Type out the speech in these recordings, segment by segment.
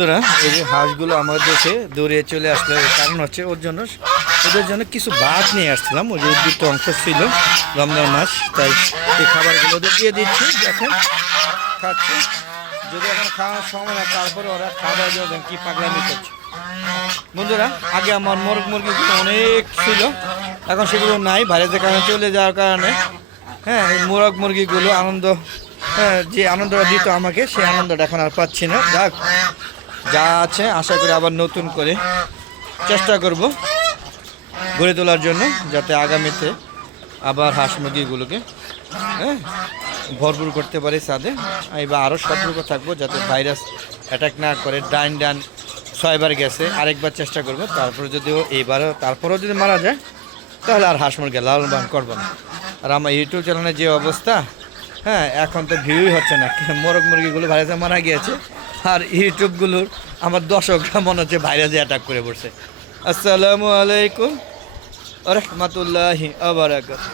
বন্ধুরা, এই যে হাঁসগুলো আমার দেশে দৌড়িয়ে চলে আসলো, এর কারণ হচ্ছে ওদের জন্য কিছু ভাত নিয়ে আসছিলাম। ওই যে উদ্বৃত্ত অংশ ছিল রমজান মাস, তাই এই খাবারগুলো ওদের দিয়ে দিচ্ছি। দেখেন খাচ্ছে, যদি এখন খাওয়ার সময় না, তারপরে ওরা খাবার দেবেন কি পাগলামি করছে। বন্ধুরা, আগে আমার মোরগ মুরগিগুলো অনেক ছিল, এখন সেগুলো নাই ভাইরাসের কারণে চলে যাওয়ার কারণে। হ্যাঁ, এই মোরগ মুরগিগুলো আনন্দ, হ্যাঁ, যে আনন্দটা দিত আমাকে, সেই আনন্দটা এখন আর পাচ্ছি না। যাক, যা আছে আশা করি আবার নতুন করে চেষ্টা করব গড়ে তোলার জন্য, যাতে আগামীতে আবার হাঁস মুরগিগুলোকে, হ্যাঁ, ভরপুর করতে পারি ছাদে। বা আরও সতর্ক থাকবো যাতে ভাইরাস অ্যাটাক না করে। ডান 6বার গেছে, আরেকবার চেষ্টা করব। তারপরে যদিও তারপরেও যদি মারা যায়, তাহলে আর হাঁস মুরগি লালন পালন করবো না। আর আমার ইউটিউব চ্যানেলের যে অবস্থা, হ্যাঁ, এখন তো ভিউই হচ্ছে না। মোরগ মুরগিগুলো ভাইরাসে মারা গিয়েছে, আর ইউটিউবগুলোর আমার দর্শকরা মনে হচ্ছে ভাইরাসে অ্যাটাক করে পড়ছে। আসসালামু আলাইকুম রহমতুল্লাহি আবারাকাতুহু।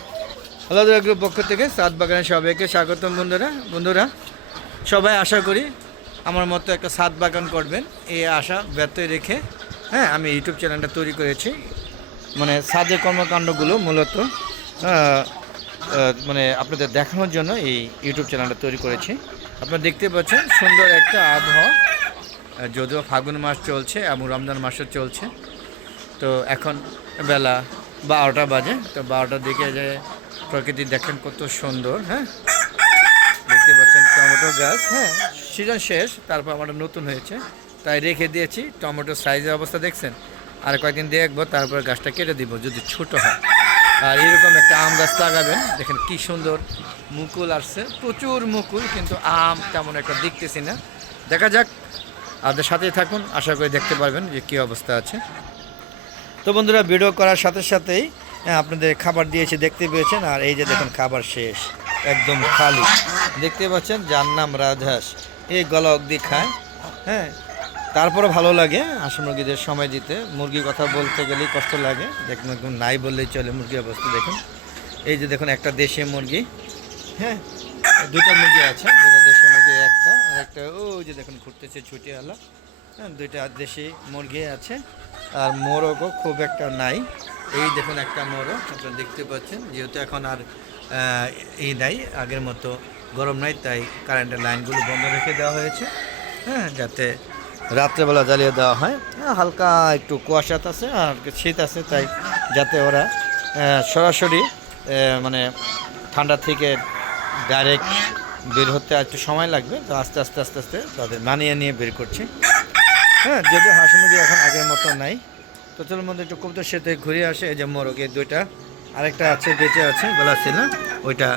আল্লাহ গ্রুপ পক্ষ থেকে সাত বাগানে সবাইকে স্বাগতম। বন্ধুরা সবাই আশা করি আমার মতো একটা সাত বাগান করবেন, এই আশা ব্যর্থ রেখে, হ্যাঁ, আমি ইউটিউব চ্যানেলটা তৈরি করেছি। মানে ছাদের কর্মকাণ্ডগুলো মূলত মানে আপনাদের দেখানোর জন্য এই ইউটিউব চ্যানেলটা তৈরি করেছি। আপনারা দেখতে পাচ্ছেন সুন্দর একটা আবহাওয়া, যদিও ফাগুন মাস চলছে এবং রমজান মাসও চলছে। তো এখন বেলা 12টা বাজে। তো 12টার দিকে যে প্রকৃতি দেখেন কত সুন্দর। হ্যাঁ, দেখতে পাচ্ছেন টমেটো গাছ, হ্যাঁ, সিজন শেষ, তারপর আমার নতুন হয়েছে, তাই রেখে দিয়েছি। টমেটোর সাইজের অবস্থা দেখছেন, আর কয়েকদিন দেখবো, তারপর গাছটা কেটে দিব যদি ছোট হয়। আর এরকম একটা আম গাছ লাগাবেন, দেখেন কি সুন্দর মুকুল আসছে, প্রচুর মুকুল, কিন্তু আম তেমন একটা দেখতেছি না। দেখা যাক, আপনাদের সাথেই থাকুন, আশা করি দেখতে পারবেন যে কী অবস্থা আছে। তো বন্ধুরা, ভিডিও করার সাথে সাথেই আপনাদের খাবার দিয়েছি, দেখতে পেয়েছেন। আর এই যে দেখুন খাবার শেষ, একদম খালি, দেখতে পাচ্ছেন। যার নাম রাজহাঁস, এই গলা অবধি খায়। হ্যাঁ, তারপরে ভালো লাগে হাঁস মুরগিদের সময় দিতে। মুরগির কথা বলতে গেলেই কষ্ট লাগে, দেখুন একদম নাই বললেই চলে মুরগির অবস্থা। দেখুন এই যে দেখুন একটা দেশি মুরগি, হ্যাঁ, দুটো মুরগি আছে, দুটো দেশি মুরগি, একটা আর একটা ওই যে দেখুন ঘুরতেছে ছুটিওয়ালা। হ্যাঁ, দুইটা দেশি মুরগি আছে। আর মোরগও খুব একটা নাই, এই দেখুন একটা মোরগ আপনারা দেখতে পাচ্ছেন। যেহেতু এখন আর এই নাই, আগের মতো গরম নাই, তাই কারেন্টের লাইনগুলো বন্ধ রেখে দেওয়া হয়েছে, হ্যাঁ, যাতে রাত্রেবেলা জ্বালিয়ে দেওয়া হয়। হালকা একটু কুয়াশা আছে আর শীত আছে, তাই যাতে ওরা সরাসরি মানে ঠান্ডা থেকে ডাইরেক্ট বের হতে একটু সময় লাগবে। তো আস্তে আস্তে তাদের মানিয়ে নিয়ে বের করছে। হ্যাঁ, যদিও হাঁস মুরগি এখন আগের মতো নাই। তো চলুন মধ্যে একটু কবুতর সাথে ঘুরে আসে। এই যে মোরগ, এই দুইটা, আরেকটা আছে বেঁচে আছে, গলা ছিল, ওইটা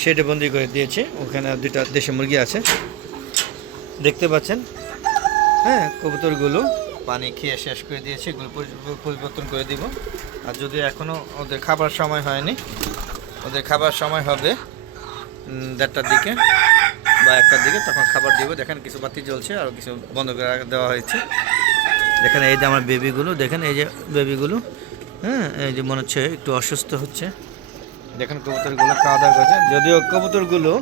শেডে বন্দি করে দিয়েছে। ওখানে দুইটা দেশি মুরগি আছে, দেখতে পাচ্ছেন। হ্যাঁ, কবুতরগুলো পানি খেয়ে শেষ করে দিয়েছে, এগুলো পরিবর্তন করে দিব। আর যদি এখনও ওদের খাবার সময় হয়নি, ওদের খাবার সময় হবে 1:30টার দিকে বা 1টার দিকে, তখন খাবার দিব। দেখেন কিছু বাতি জ্বলছে, আর কিছু বন্ধ করে দেওয়া হয়েছে। দেখেন এই যে আমার বেবিগুলো, দেখেন এই যে বেবিগুলো, হ্যাঁ, এই যে মনে হচ্ছে একটু অসুস্থ হচ্ছে। দেখেন কবুতরগুলো খাওয়া দাওয়া করছে। যদিও কবুতরগুলো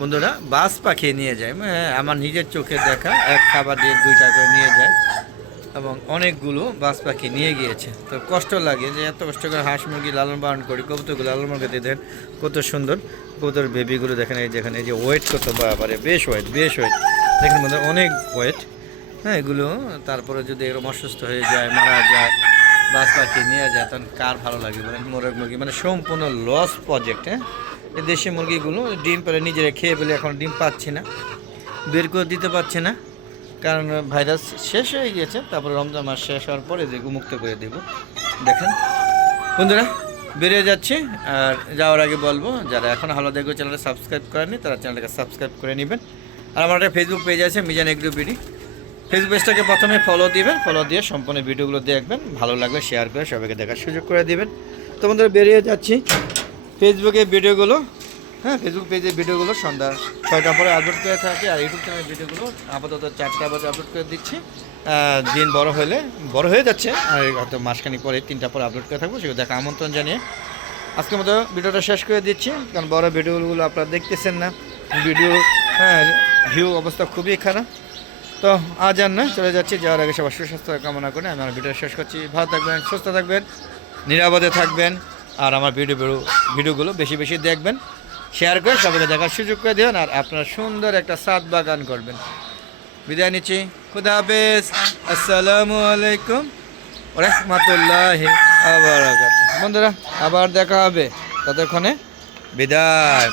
বন্ধুরা বাজ পাখি নিয়ে যায়, আমার নিজের চোখে দেখা, এক খাবার দিয়ে 2টা করে নিয়ে যায়, এবং অনেকগুলো বাজ পাখি নিয়ে গিয়েছে। তো কষ্ট লাগে যে এত কষ্ট করে হাঁস মুরগি লালন পালন করি, কবুতরগুলো লালন পালন করতে দেখেন কত সুন্দর কবুতর বেবিগুলো। দেখেন এই যেখানে এই যে ওয়েট কত, বাবারে বেশ ওয়েট দেখেন বন্ধুরা, অনেক ওয়েট। হ্যাঁ, এগুলো তারপরে যদি এরকম অসুস্থ হয়ে যায়, মারা যায়, বাজ পাখি নিয়ে যায়, তখন কার ভালো লাগে বলেন? মোরগ মুরগি মানে সম্পূর্ণ লস প্রজেক্ট। হ্যাঁ, এই দেশি মুরগিগুলো ডিম পেলে নিজেরা খেয়ে ফেলে, এখন ডিম পাচ্ছে না, বের করে দিতে পারছে না, কারণ ভাইরাস শেষ হয়ে গিয়েছে। তারপরে রমজান মাস শেষ হওয়ার পরে যেগুলো মুক্ত করে দেব। দেখেন বন্ধুরা, বেরিয়ে যাচ্ছে। আর যাওয়ার আগে বলবো, যারা এখন হালো দেখো চ্যানেলটা সাবস্ক্রাইব করেনি, তারা চ্যানেলটাকে সাবস্ক্রাইব করে নেবেন। আর আমার একটা ফেসবুক পেজ আছে, মিজান এগ্রো বিডি। ফেসবুক পেজটাকে প্রথমে ফলো দিবেন, ফলো দিয়ে সম্পূর্ণ ভিডিওগুলো দেখবেন, ভালো লাগলে শেয়ার করে সবাইকে দেখার সুযোগ করে দিবেন। তো বন্ধুরা, বেরিয়ে যাচ্ছি। ফেসবুকে ভিডিওগুলো, হ্যাঁ, ফেসবুক পেজের ভিডিওগুলো সন্ধ্যা 6টার পরে আপলোড করে থাকি। আর ইউটিউব চ্যানেলের ভিডিওগুলো আপাতত 4টা বাজে আপলোড করে দিচ্ছি। দিন বড় হয়ে যাচ্ছে, আর হয়তো মাসখানিক পরে 3টা পরে আপলোড করে থাকবো, সেগুলো দেখা আমন্ত্রণ জানিয়ে আজকের মতো ভিডিওটা শেষ করে দিচ্ছি। কারণ বড় ভিডিওগুলো আপনারা দেখতেছেন না, ভিডিও, হ্যাঁ, ভিউ অবস্থা খুবই খারাপ। তো আজ আর না, চলে যাচ্ছি। যাওয়ার আগে সবার সুস্বাস্থ্য কামনা করে আমি আমার ভিডিও শেষ করছি। ভালো থাকবেন, সুস্থ থাকবেন, নিরাপদে থাকবেন। আর আমার ভিডিওগুলো বেশি বেশি দেখবেন, শেয়ার করে সবাইকে দেখার সুযোগ করে দেবেন। আর আপনারা সুন্দর একটা ছাদ বাগান করবেন। বিদায় নিচ্ছি, খুদা হাফেজ, আসসালামু আলাইকুম রাহমাতুল্লাহি ওয়া বারাকাতুহু। বন্ধুরা আবার দেখা হবে, ততক্ষণে বিদায়।